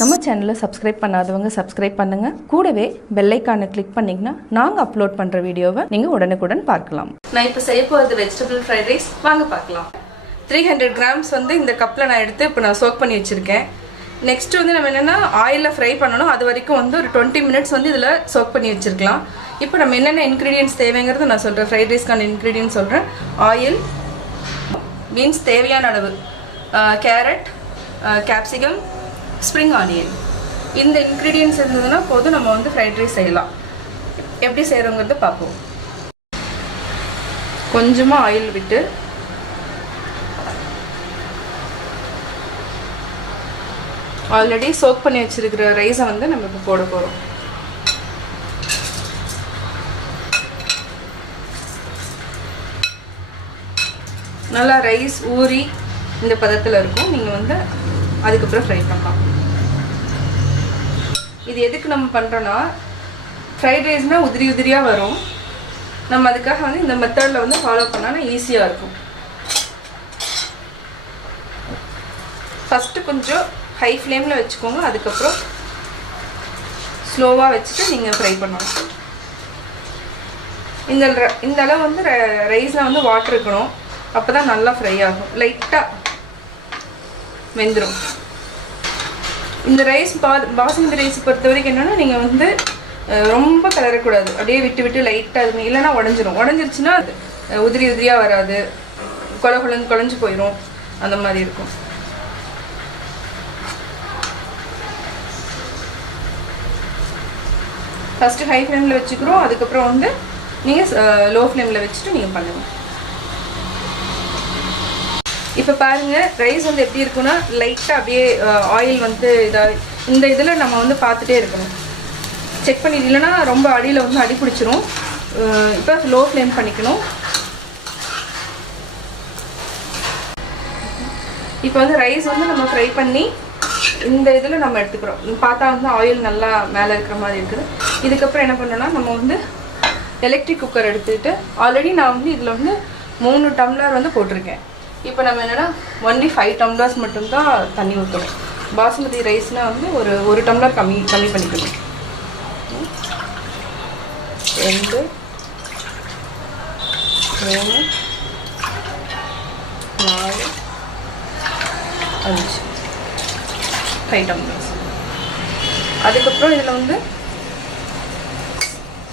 நம்ம சேனலை சப்ஸ்கிரைப் பண்ணாதவங்க சப்ஸ்கிரைப் பண்ணுங்கள். கூடவே பெல் ஐக்கானை கிளிக் பண்ணிங்கன்னா நாங்கள் அப்லோட் பண்ணுற வீடியோவை நீங்கள் உடனுக்குடன் பார்க்கலாம். நான் இப்போ செய்ய போகிறது வெஜிடபிள் ஃப்ரைட் ரைஸ். வாங்க பார்க்கலாம். 300 கிராம்ஸ் வந்து இந்த கப்பில் நான் எடுத்து இப்போ நான் சோக் பண்ணி வச்சுருக்கேன். நெக்ஸ்ட் வந்து நம்ம என்னென்னா ஆயிலில் ஃப்ரை பண்ணணும். அது வரைக்கும் வந்து ஒரு 20 மினிட்ஸ் வந்து இதில் சோக் பண்ணி வச்சுருக்கலாம். இப்போ நம்ம என்னென்ன இன்க்ரீடியன்ட்ஸ் தேவைங்கிறது நான் சொல்கிறேன். ஃப்ரைட் ரைஸ்க்கான இன்க்ரீடியன்ட்ஸ் சொல்கிறேன். ஆயில், பீன்ஸ் தேவையான அளவு, கேரட், கேப்சிகம், ஸ்ப்ரிங் ஆனியன். இந்த இன்க்ரீடியன்ட்ஸ் இருந்ததுன்னா போதும், நம்ம வந்து ஃப்ரைட் ரைஸ் செய்யலாம். எப்படி செய்கிறோங்கிறத பார்ப்போம். கொஞ்சமாக ஆயில் விட்டு ஆல்ரெடி சோக் பண்ணி வச்சிருக்கிற ரைஸை வந்து நம்ம இப்போ போட போகிறோம். நல்லா ரைஸ் ஊறி இந்த பதத்தில் இருக்கும். நீங்கள் வந்து அதுக்கப்புறம் ஃப்ரை பண்ணலாம். இது எதுக்கு நம்ம பண்ணுறோன்னா, ஃப்ரைட் ரைஸ்னால் உதிரி உதிரியாக வரும். நம்ம அதுக்காக வந்து இந்த மெத்தடில் வந்து ஃபாலோ பண்ணால் ஈஸியாக இருக்கும். ஃபஸ்ட்டு கொஞ்சம் ஹை ஃப்ளேமில் வச்சுக்கோங்க. அதுக்கப்புறம் ஸ்லோவாக வச்சுட்டு நீங்கள் ஃப்ரை பண்ணணும். இந்த அளவு வந்து ரைஸில் வந்து வாட்டர் இருக்கணும். அப்போ தான் நல்லா ஃப்ரை ஆகும். லைட்டாக வெந்துடும். இந்த ரைஸ் பாசுமதி ரைஸ் பொறுத்த வரைக்கும் என்னென்னா, நீங்கள் வந்து ரொம்ப கிளறக்கூடாது. அப்படியே விட்டு விட்டு லைட்டாக இருக்கணும். இல்லைன்னா உடஞ்சிரும். உடஞ்சிருச்சுன்னா உதிரி உதிரியாக வராது, குழஞ்சு போயிடும். அந்த மாதிரி இருக்கும். ஃபஸ்ட்டு ஹை ஃப்ளேமில் வச்சுக்கிறோம். அதுக்கப்புறம் வந்து நீங்கள் லோ ஃப்ளேமில் வச்சுட்டு நீங்கள் பண்ணுங்கள். இப்போ பாருங்கள், ரைஸ் வந்து எப்படி இருக்குன்னா, லைட்டாக அப்படியே ஆயில் வந்து இந்த இதில் நம்ம வந்து பார்த்துட்டே இருக்கணும். செக் பண்ணி, இல்லைன்னா ரொம்ப அடியில் வந்து அடி பிடிச்சிரும். இப்போ லோ ஃப்ளேம் பண்ணிக்கணும். இப்போ வந்து ரைஸ் வந்து நம்ம ஃப்ரை பண்ணி இந்த இதில் நம்ம எடுத்துக்கிறோம். பார்த்தா வந்து ஆயில் நல்லா மேலே இருக்கிற மாதிரி இருக்குது. இதுக்கப்புறம் என்ன பண்ணோன்னா, நம்ம வந்து எலக்ட்ரிக் குக்கர் எடுத்துக்கிட்டு, ஆல்ரெடி நான் வந்து இதில் வந்து 3 டம்ளர் வந்து போட்டிருக்கேன். இப்போ நம்ம என்னென்னா ஒன்லி 5 டம்ளர்ஸ் மட்டும்தான் தண்ணி ஊற்றணும். பாசுமதி ரைஸ்னால் வந்து ஒரு டம்ளர் கம்மி பண்ணிக்கணும். 2 3 4 5 5 டம்ளர்ஸ். அதுக்கப்புறம் இதில் வந்து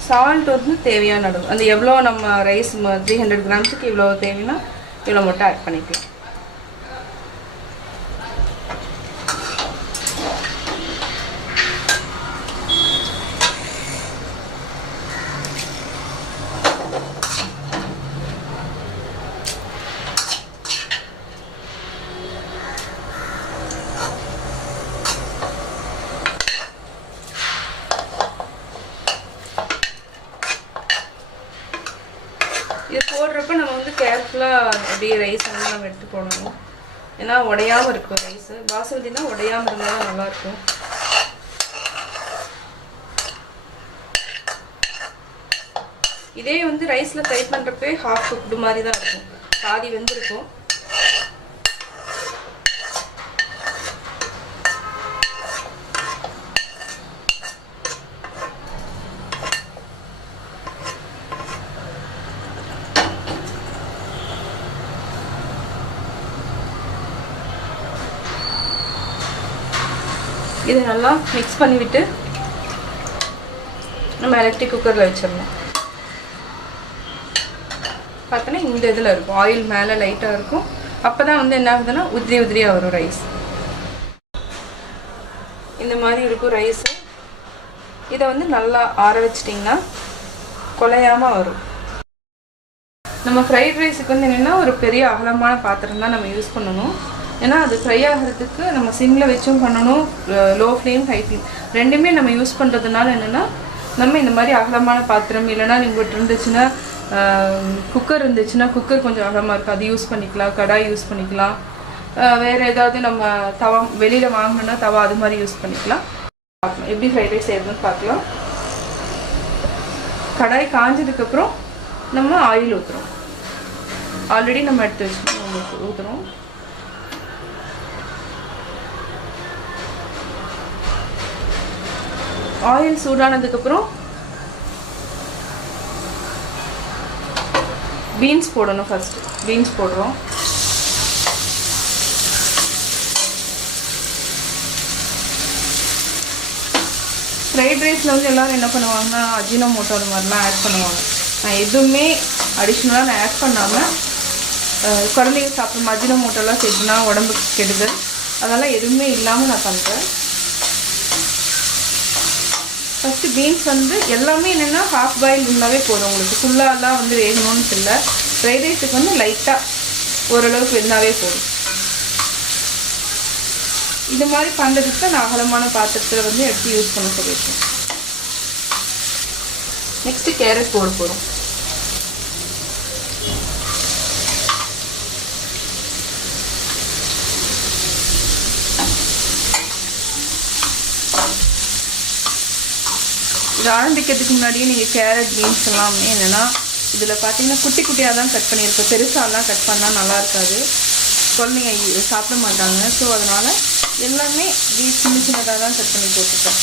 சால்ட் வந்து தேவையான அளவு, அந்த எவ்வளோ நம்ம ரைஸ் 300 கிராம்ஸுக்கு இவ்வளோ தேவைன்னா இவ்வளோ மட்டும் ஆட் பண்ணிக்கலாம். இது போடுறப்ப நம்ம வந்து கேர்ஃபுல்லாக அப்படியே ரைஸ் வந்து நம்ம எடுத்து போடணும். ஏன்னா உடையாமல் இருக்கும் ரைஸு. பாசுமதினா உடையாமல் இருந்தால் தான் நல்லாயிருக்கும். இதே வந்து ரைஸில் ஃப்ரை பண்ணுறப்பே ஹாஃப் குக்டு மாதிரி தான் இருக்கும். பாதி வெந்திருக்கும். இதை நல்லா மிக்ஸ் பண்ணிவிட்டு நம்ம எலக்ட்ரிக் குக்கரில் வச்சிடணும். பார்த்தோன்னா இந்த இதில் இருக்கும், ஆயில் மேலே லைட்டாக இருக்கும். அப்போ தான் வந்து என்ன ஆகுதுன்னா உதிரி உதிரியாக வரும் ரைஸ். இந்த மாதிரி இருக்கும் ரைஸு. இதை வந்து நல்லா ஆற வச்சிட்டிங்கன்னா குலையாமல் வரும். நம்ம ஃப்ரைட் ரைஸுக்கு வந்து என்னென்னா ஒரு பெரிய அகலமான பாத்திரம் தான் நம்ம யூஸ் பண்ணணும். ஏன்னா அது ஃப்ரை ஆகிறதுக்கு நம்ம சிம்மில் வச்சும் பண்ணணும், லோ ஃப்ளேம் ஹை ஃப்ளேம் ரெண்டுமே நம்ம யூஸ் பண்ணுறதுனால என்னென்னா, நம்ம இந்த மாதிரி அகலமான பாத்திரம், இல்லைனா நீங்கள் இருந்துச்சுன்னா குக்கர் இருந்துச்சுன்னா குக்கர் கொஞ்சம் அகலமாக இருக்குது, அது யூஸ் பண்ணிக்கலாம். கடாய் யூஸ் பண்ணிக்கலாம். வேறு ஏதாவது நம்ம தவா வெளியில் வாங்கினோன்னா தவா அது மாதிரி யூஸ் பண்ணிக்கலாம். எப்படி ஃப்ரைட் ரைஸ் செய்யறதுன்னு பார்க்கலாம். கடாய் காஞ்சதுக்கப்புறம் நம்ம ஆயில் ஊற்றுறோம். ஆல்ரெடி நம்ம எடுத்து வச்சுக்கணும், 1 ஊற்றுறோம். ஆயில் சூடானதுக்கப்புறம் பீன்ஸ் போடணும். ஃபர்ஸ்ட் பீன்ஸ் போடுறோம். ஃப்ரைட் ரைஸில் வந்து எல்லோரும் என்ன பண்ணுவாங்கன்னா அஜினோமோட்டோ அது மாதிரிலாம் ஆட் பண்ணுவாங்க. நான் எதுவுமே அடிஷ்னலாக நான் ஆட் பண்ணாமல் குழந்தைங்க சாப்பிட்ற அஜினோமோட்டோலாம் சேர்த்துனா உடம்புக்கு கெடுதல், அதெல்லாம் எதுவுமே இல்லாமல் நான் பண்ணுறேன். ஃபஸ்ட்டு பீன்ஸ் வந்து எல்லாமே என்னென்னா ஹாஃப் பாயில் இருந்தாவே போதும். உங்களுக்கு ஃபுல்லாலாம் வந்து வேகணும்னு இல்லை. ஃப்ரைட் ரைஸுக்கு வந்து லைட்டாக ஓரளவுக்கு வெந்தாவே போதும். இது மாதிரி பண்ணுறதுக்கு தான் நான் அகலமான பாத்திரத்தில் வந்து எடுத்து யூஸ் பண்ண சொல்லியிருக்கேன். நெக்ஸ்ட்டு கேரட் போட போகிறோம். இது ஆரம்பிக்கிறதுக்கு முன்னாடியே நீங்கள் கேரட் பீன்ஸ் எல்லாமே என்னென்னா இதில் பார்த்தீங்கன்னா குட்டி குட்டியாக தான் கட் பண்ணியிருப்பேன். பெருசாலாம் கட் பண்ணால் நல்லா இருக்காது, குழந்தைங்க சாப்பிட மாட்டாங்க. ஸோ அதனால் எல்லாமே சின்ன சின்னதாக தான் கட் பண்ணி போட்டுருக்கேன்.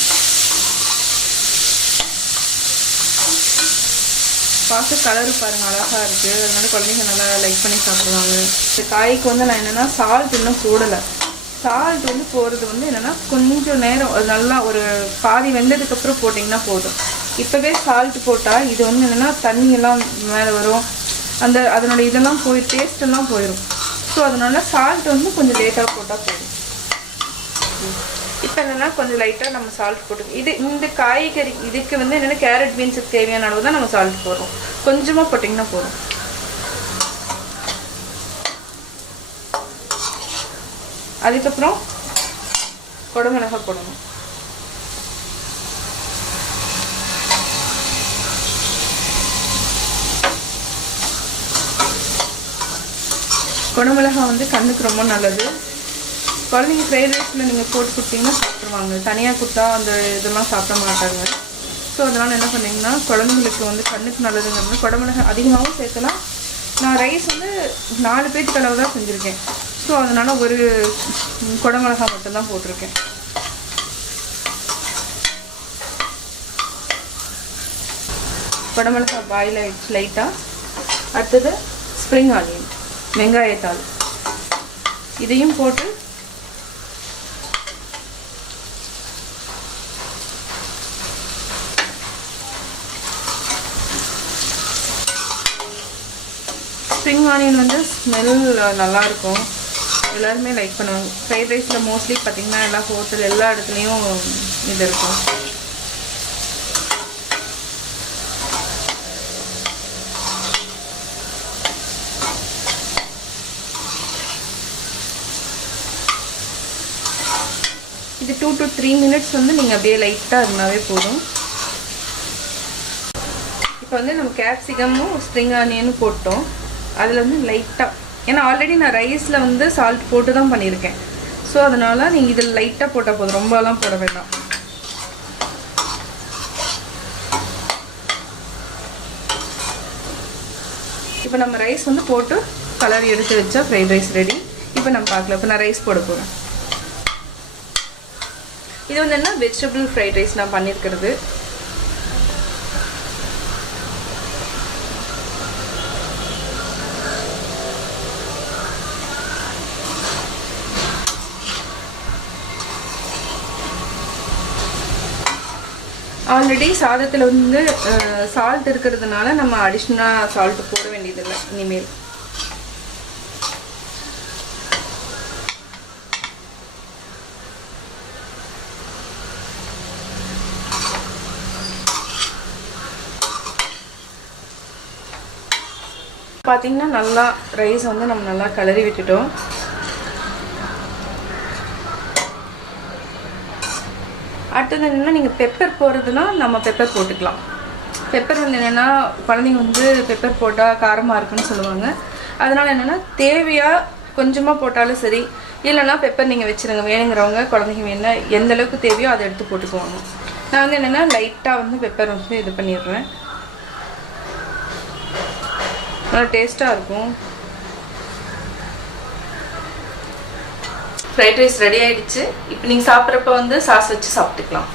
பார்த்து கலரு பாருங்கள் அழகாக இருக்குது. அதனால குழந்தைங்க நல்லா லைக் பண்ணி சாப்பிடுவாங்க. இந்த காய்க்கு வந்து நான் என்னென்னா சால்ட் இன்னும் போடலை. சால்ட் வந்து போடுறது வந்து என்னென்னா கொஞ்சம் நேரம் அது நல்லா ஒரு பாதி வெந்ததுக்கப்புறம் போட்டிங்கன்னா போதும். இப்போவே சால்ட் போட்டால் இது வந்து என்னென்னா தண்ணியெல்லாம் மேலே வரும், அதனோட இதெல்லாம் போய் டேஸ்ட்டெல்லாம் போயிடும். ஸோ அதனால் சால்ட் வந்து கொஞ்சம் லேட்டாக போட்டால் போதும். இப்போ என்னென்னா கொஞ்சம் லைட்டாக நம்ம சால்ட் போட்டு இந்த காய்கறி இதுக்கு வந்து என்னென்னா கேரட் பீன்ஸுக்கு தேவையான அளவு தான் நம்ம சால்ட் போடுறோம். கொஞ்சமாக போட்டிங்கன்னா போதும். அதுக்கப்புறம் குடமிளகாய் போடணும். குடமிளகாய் வந்து கண்ணுக்கு ரொம்ப நல்லது. குழந்தைங்க ஃப்ரைட் ரைஸில் நீங்கள் போட்டு கொடுத்தீங்கன்னா சாப்பிட்ருவாங்க. தனியாக கொடுத்தா அந்த இதெல்லாம் சாப்பிட மாட்டாங்க. ஸோ அதனால் என்ன பண்ணிங்கன்னா குழந்தைங்களுக்கு வந்து கண்ணுக்கு நல்லதுங்கிறது குடமிளகாய் அதிகமாகவும் சேர்க்கலாம். நான் ரைஸ் வந்து 4 பேருக்கு அளவு தான் செஞ்சுருக்கேன். ஸோ அதனால் ஒரு குடமிளகாய் மட்டும்தான் போட்டிருக்கேன். குடமிளகாய் பாயில் ஆகிடுச்சு லைட்டாக. அடுத்தது ஸ்ப்ரிங் ஆனியன், வெங்காயத்தாள், இதையும் போட்டு ஸ்ப்ரிங் ஆனியன் வந்து ஸ்மெல் நல்லாயிருக்கும், எல்லாருமே லைக் பண்ணுவாங்க. ஃப்ரைட் ரைஸில் மோஸ்ட்லி பார்த்திங்கன்னா எல்லா ஹோட்டல் எல்லா இடத்துலையும் இது இருக்கும். இது 2 to 3 minutes வந்து நீங்கள் அப்படியே லைட்டாக இருந்தாவே போதும். இப்போ வந்து நம்ம கேப்சிகமும் ஸ்ப்ரிங் ஆனியனும் போட்டோம். அதில் வந்து லைட்டாக, ஏன்னா ஆல்ரெடி நான் ரைஸில் வந்து சால்ட் போட்டு தான் பண்ணியிருக்கேன். ஸோ அதனால் நீங்கள் இதில் லைட்டாக போட்டால் போதும், ரொம்பலாம் போட வேண்டாம். இப்போ நம்ம ரைஸ் வந்து போட்டு கலர் எடுத்து வச்சா ஃப்ரைட் ரைஸ் ரெடி. இப்போ நம்ம பார்க்கலாம். இப்போ நான் ரைஸ் போட போகிறேன். இது வந்து என்ன வெஜிடபிள் ஃப்ரைட் ரைஸ் நான் பண்ணியிருக்கிறது. ஆல்ரெடி சாதத்தில் வந்து சால்ட் இருக்கிறதுனால நம்ம அடிஷ்னலாக சால்ட் போட வேண்டியதில்லை இனிமேல். பார்த்தீங்கன்னா நல்லா ரைஸ் வந்து நம்ம நல்லா கிளறி விட்டுட்டோம். அடுத்தது என்னென்னா நீங்கள் பெப்பர் போடுறதுனா நம்ம பெப்பர் போட்டுக்கலாம். பெப்பர் வந்து என்னென்னா குழந்தைங்க வந்து பெப்பர் போட்டால் காரமாக இருக்குன்னு சொல்லுவாங்க. அதனால் என்னென்னா தேவையாக கொஞ்சமாக போட்டாலும் சரி, இல்லைன்னா பெப்பர் நீங்கள் வச்சுருங்க. வேணுங்கிறவங்க குழந்தைங்க வேணுன்னா எந்த அளவுக்கு தேவையோ அதை எடுத்து போட்டுக்குவாங்க. நான் வந்து என்னென்னா லைட்டாக வந்து பெப்பர் வந்து இது பண்ணிடுறேன். நல்லா டேஸ்ட்டாக இருக்கும். ஃப்ரைட் ரைஸ் ரெடி ஆகிடுச்சு. இப்போ நீங்கள் சாப்பிட்றப்ப வந்து சாஸ் வச்சு சாப்பிட்டுக்கலாம்.